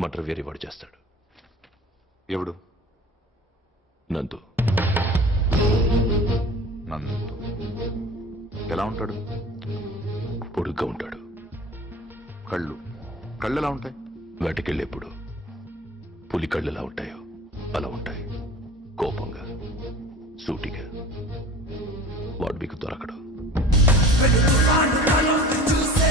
మటర్ వేరే వాడు చేస్తాడు. ఎవడు? నందు. నందు ఎలా ఉంటాడు? పొడుగ్గా ఉంటాడు. కళ్ళు కళ్ళు ఎలా ఉంటాయి? వేటకెళ్ళేప్పుడు పులి కళ్ళు ఎలా ఉంటాయో అలా ఉంటాయి. కోపంగా, సూటిగా. వాడు మీకు దొరకడు. చూసే